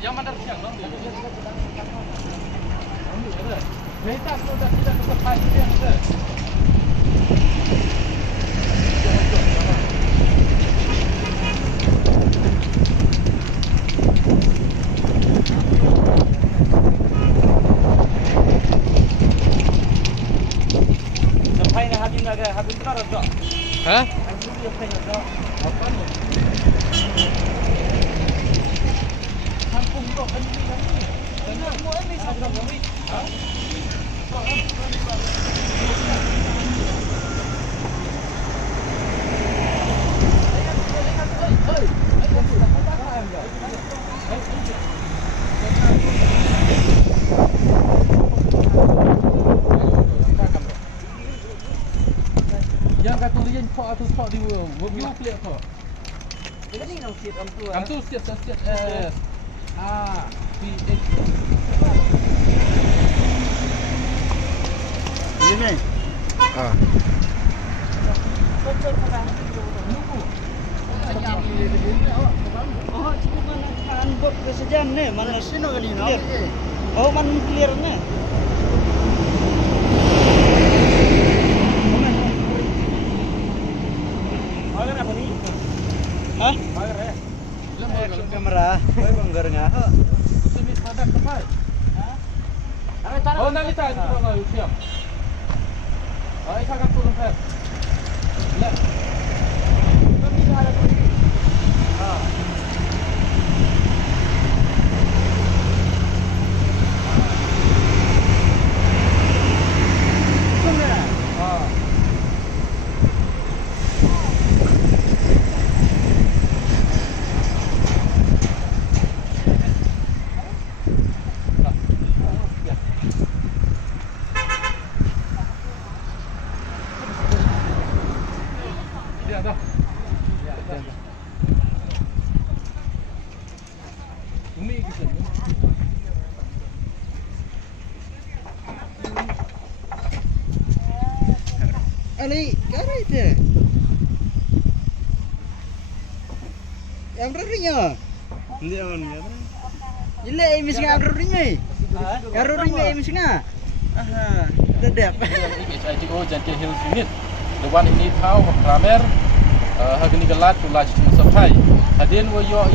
Yang mana siang dong? Kita sudah tidak selesai yang itu. Sampai nak habis lagi, habis berapa tu? Hah? Habis dia sampai tu. Apa ni? Kampung tu kan ni kan ni. Tenang, mau ni sahaja kami. Hah? Yang kata dia pak atau pak di work you clear apa? Dia ni nak siap am tu. Am tu siap S. PH. Ini. Betul pada nunggu. Oh, cukup kan buat kesejahteraan ni. Mana sini kan ini? Oh, mana clear ni? Hah? Action kamera. Banggar nga. Sini sadak sampai. Oh, nanti tak kalau siap. Ay, sagat turun sir. Lihat. Kami dah ada pergi. Ali, kara itu. Yang berrinya. Dia mana? Ile emis ngah berrinya. Berrinya emis ngah. Dedap. IGO Gentle Hills Unit. The one in need how Kramer hagni galat tulaj sampai. Hadin wo yo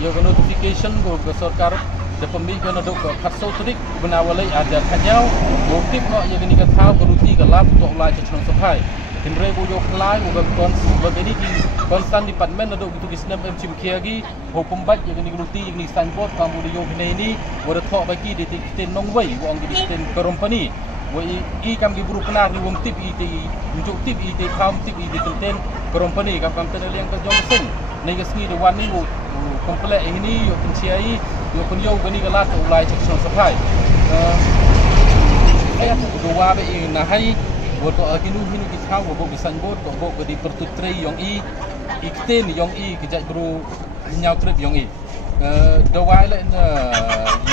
notification go sarkar the pemilih kena dok khatso trik benawalai ada kanyau motif no yang ini kata beruti gelap untuk ulai cenderung sampai tinre bo yo klai bo kon begini di konstan department dok gitu kisnam mcim kiagi ho pembat yang ini beruti yang ini signboard kamu di yo ini bo thok bagi di tin nongwei wong di tin company bo i kam gi buru penar ni wong tip i ti untuk tip i ti kam tip i ti ten company kam ten yang kerja mesin ni kesni the one ni komplek ini yo penciai yo penyo gani galat ulai cenderung sampai ayat dua be na hai bo to kinu hinu ki thau bo bisan bo to bo di pertutrei yong i ikten yong i kejak bro nyau trip yong i dua le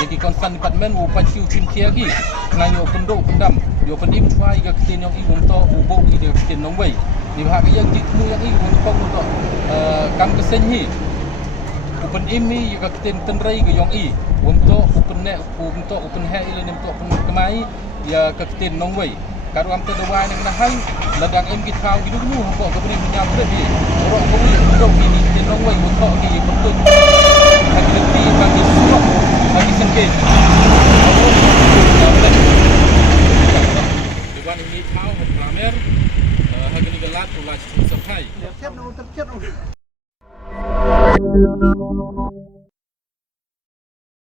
yaki konstan department wo pacu chin kiagi na yo pendok pendam yo pendim try ga kiten yong i bo to bo i de kiten nongwei ni ha ga yang jitmu yang i bo pong to kam kesen hi open imi juga keten tenrai ke yong i untuk open net untuk open hair ile nem to open kemai ya ke keten nongwei karu am te dawai nang nahai ladang em ki thau ki dulu ko ke beri nyam tre di ro ko ni ro ki ni keten nongwei untuk ki betul